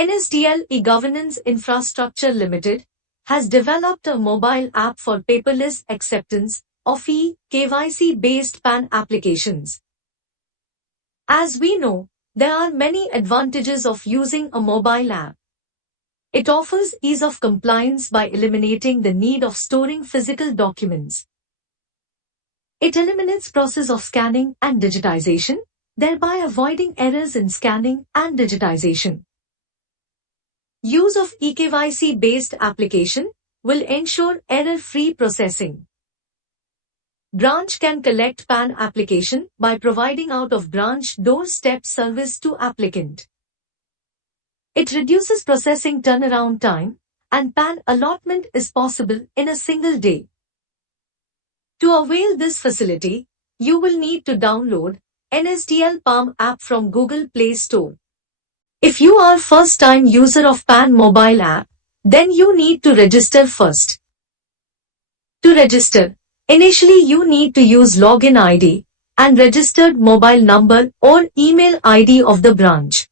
Nsdl E-Governance Infrastructure Limited has developed a mobile app for paperless acceptance of e-KYC-based PAN applications. As we know, there are many advantages of using a mobile app. It offers ease of compliance by eliminating the need of storing physical documents. It eliminates process of scanning and digitization, thereby avoiding errors in scanning and digitization. Use of eKYC-based application will ensure error-free processing. Branch can collect PAN application by providing out-of-branch doorstep service to applicant. It reduces processing turnaround time, and PAN allotment is possible in a single day. To avail this facility, you will need to download Nsdl Paam app from Google Play Store. If you are first-time user of PAN mobile app, then you need to register first. To register, initially you need to use login ID and registered mobile number or email ID of the branch.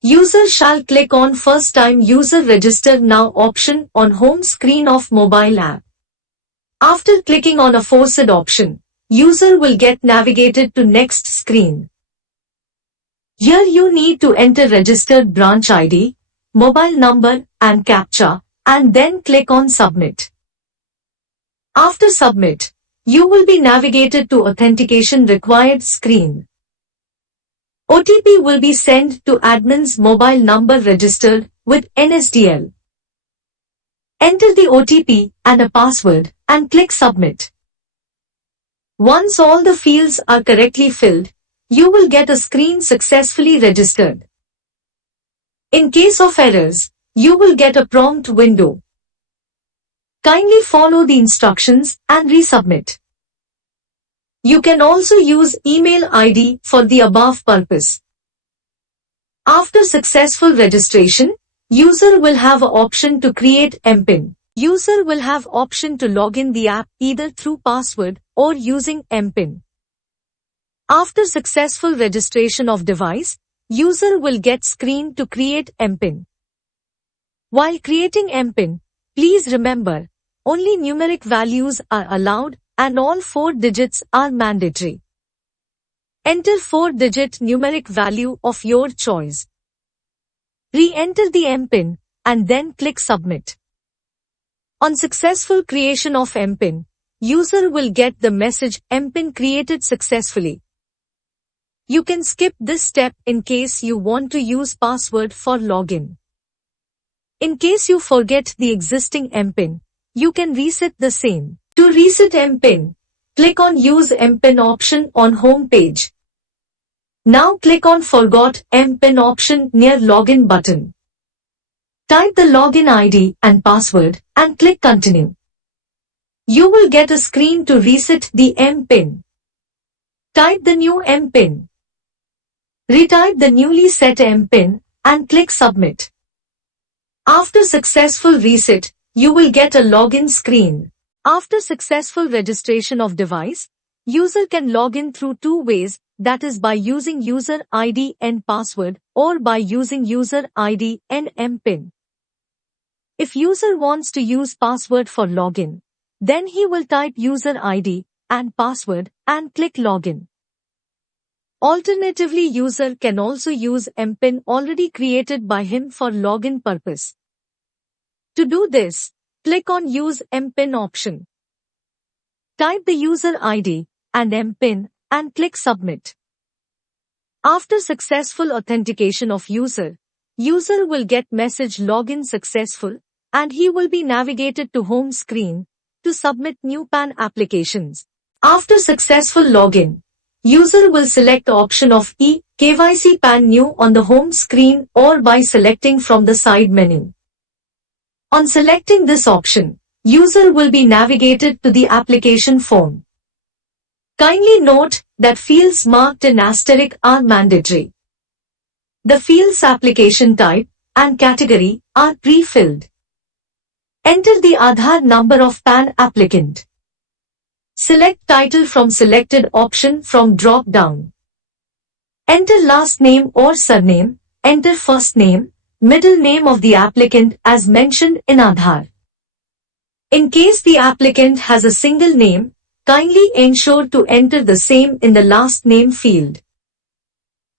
User shall click on First Time User Register Now option on home screen of mobile app. After clicking on aforesaid option, user will get navigated to next screen. Here you need to enter registered branch ID, mobile number and CAPTCHA and then click on Submit. After Submit, you will be navigated to Authentication Required screen. OTP will be sent to admin's mobile number registered with Nsdl. Enter the OTP and a password and click Submit. Once all the fields are correctly filled, you will get a screen successfully registered. In case of errors, you will get a prompt window. Kindly follow the instructions and resubmit. You can also use email ID for the above purpose. After successful registration, user will have an option to create MPIN. User will have option to log in the app either through password or using MPIN. After successful registration of device, user will get screen to create MPIN. While creating MPIN, please remember, only numeric values are allowed and all 4 digits are mandatory. Enter 4-digit numeric value of your choice. Re-enter the MPIN and then click Submit. On successful creation of MPIN, user will get the message MPIN created successfully. You can skip this step in case you want to use password for login. In case you forget the existing MPIN, you can reset the same. To reset MPIN, click on Use MPIN option on home page. Now click on Forgot MPIN option near Login button. Type the login ID and password and click Continue. You will get a screen to reset the MPIN. Type the new MPIN. Retype the newly set MPIN and click Submit. After successful reset, you will get a login screen. After successful registration of device, user can log in through 2 ways, that is by using user ID and password or by using user ID and MPIN. If user wants to use password for login, then he will type user ID and password and click Login. Alternatively, user can also use MPIN already created by him for login purpose. To do this, click on Use MPIN option. Type the user ID and MPIN and click Submit. After successful authentication of user will get message Login successful and he will be navigated to home screen to submit new PAN applications. After successful login, user will select the option of e-KYC PAN New on the home screen or by selecting from the side menu. On selecting this option, user will be navigated to the application form. Kindly note that fields marked in asterisk are mandatory. The fields application type and category are pre-filled. Enter the Aadhaar number of PAN applicant. Select title from selected option from drop down. Enter last name or surname enter first name, middle name of the applicant as mentioned in Aadhaar. In case the applicant has a single name, kindly ensure to enter the same in the last name field.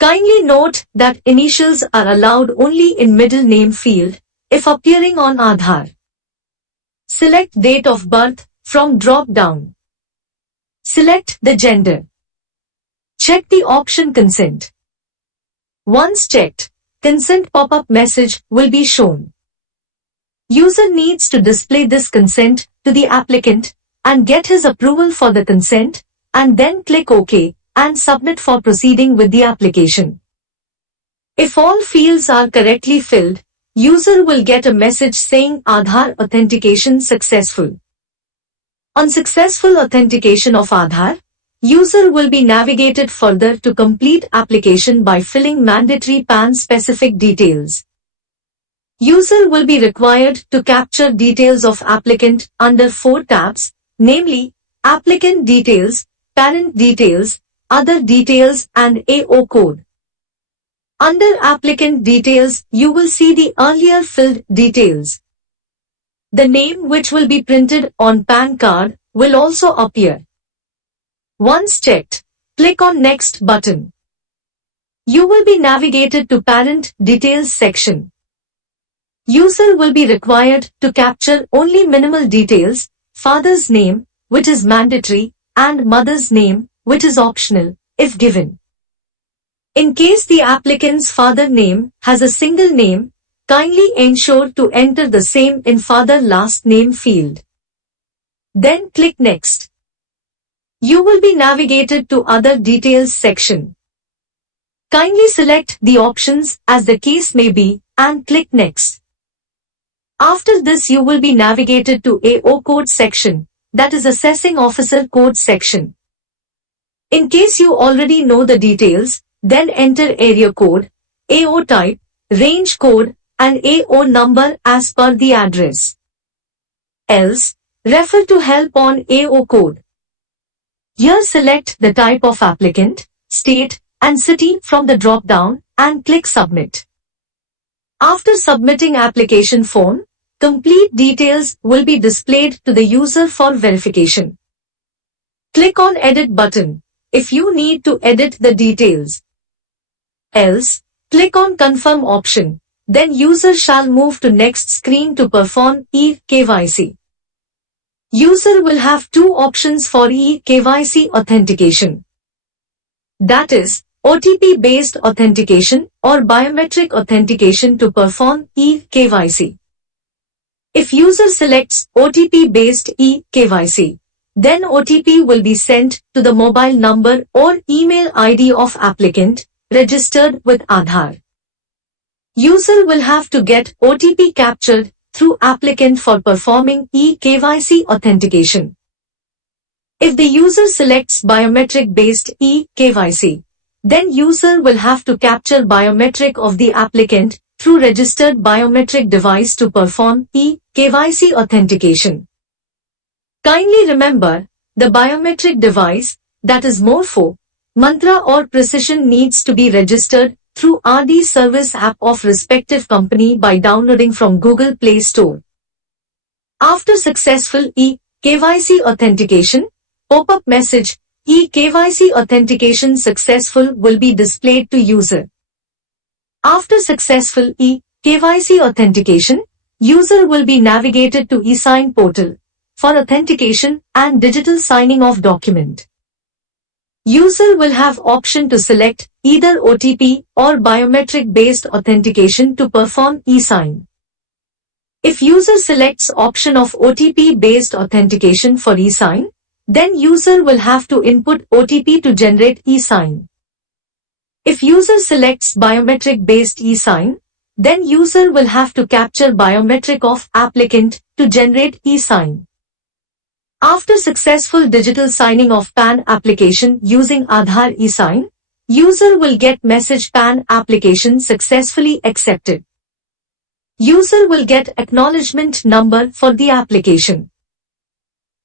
Kindly note that initials are allowed only in middle name field if appearing on Aadhaar. Select date of birth from drop-down. Select the gender. Check the option consent. Once checked, consent pop-up message will be shown. User needs to display this consent to the applicant and get his approval for the consent, and then click OK and submit for proceeding with the application. If all fields are correctly filled, user will get a message saying Aadhaar authentication successful. On successful authentication of Aadhaar, user will be navigated further to complete application by filling mandatory PAN specific details. User will be required to capture details of applicant under 4 tabs, namely, applicant details, parent details, other details and AO code. Under applicant details, you will see the earlier filled details. The name which will be printed on PAN card will also appear. Once checked, click on Next button. You will be navigated to Parent Details section. User will be required to capture only minimal details, father's name, which is mandatory, and mother's name, which is optional, if given. In case the applicant's father name has a single name, kindly ensure to enter the same in father last name field. Then click Next. You will be navigated to Other Details section. Kindly select the options as the case may be and click Next. After this you will be navigated to AO code section, that is Assessing Officer code section. In case you already know the details, then enter area code, AO type, range code and AO number as per the address. Else, refer to help on AO code. Here select the type of applicant, state and city from the drop-down and click Submit. After submitting application form, complete details will be displayed to the user for verification. Click on Edit button if you need to edit the details. Else, click on Confirm option, then user shall move to next screen to perform e-KYC. User will have 2 options for e-KYC authentication. That is, OTP-based authentication or biometric authentication to perform e-KYC. If user selects OTP-based e-KYC, then OTP will be sent to the mobile number or email ID of applicant registered with Aadhaar. User will have to get OTP captured through applicant for performing e-KYC authentication. If the user selects biometric-based e-KYC, then user will have to capture biometric of the applicant through registered biometric device to perform e-KYC authentication. Kindly remember, the biometric device, that is Morpho, Mantra or Precision needs to be registered through RD Service app of respective company by downloading from Google Play Store. After successful e-KYC authentication, pop-up message, e-KYC authentication successful will be displayed to user. After successful e-KYC authentication, user will be navigated to eSign portal for authentication and digital signing of document. User will have option to select either OTP or biometric-based authentication to perform eSign. If user selects option of OTP-based authentication for eSign, then user will have to input OTP to generate eSign. If user selects biometric-based eSign, then user will have to capture biometric of applicant to generate eSign. After successful digital signing of PAN application using Aadhaar eSign, user will get message PAN application successfully accepted. User will get acknowledgement number for the application.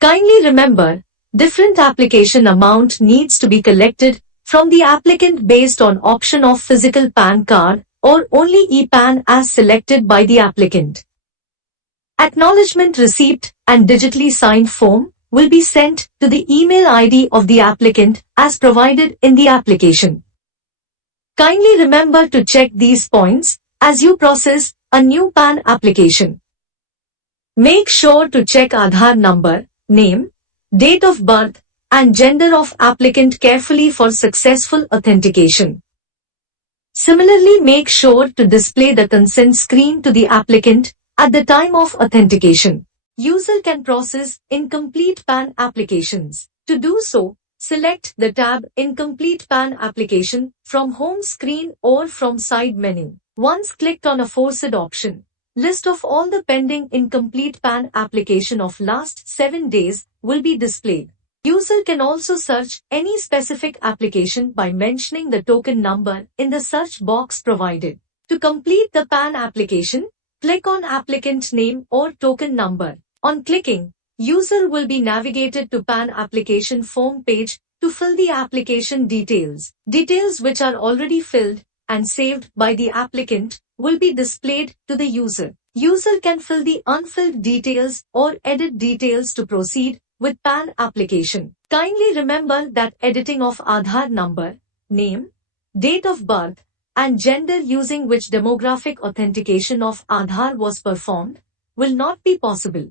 Kindly remember, different application amount needs to be collected from the applicant based on option of physical PAN card or only ePAN as selected by the applicant. Acknowledgement receipt and digitally signed form will be sent to the email ID of the applicant as provided in the application. Kindly remember to check these points as you process a new PAN application. Make sure to check Aadhaar number, name, date of birth, and gender of applicant carefully for successful authentication. Similarly, make sure to display the consent screen to the applicant at the time of authentication. User can process incomplete PAN applications. To do so, select the tab Incomplete PAN Application from home screen or from side menu. Once clicked on aforesaid option, list of all the pending incomplete PAN application of last 7 days will be displayed. User can also search any specific application by mentioning the token number in the search box provided. To complete the PAN application, click on applicant name or token number. On clicking, user will be navigated to PAN application form page to fill the application details. Details which are already filled and saved by the applicant will be displayed to the user. User can fill the unfilled details or edit details to proceed with PAN application. Kindly remember that editing of Aadhaar number, name, date of birth, and gender using which demographic authentication of Aadhaar was performed will not be possible.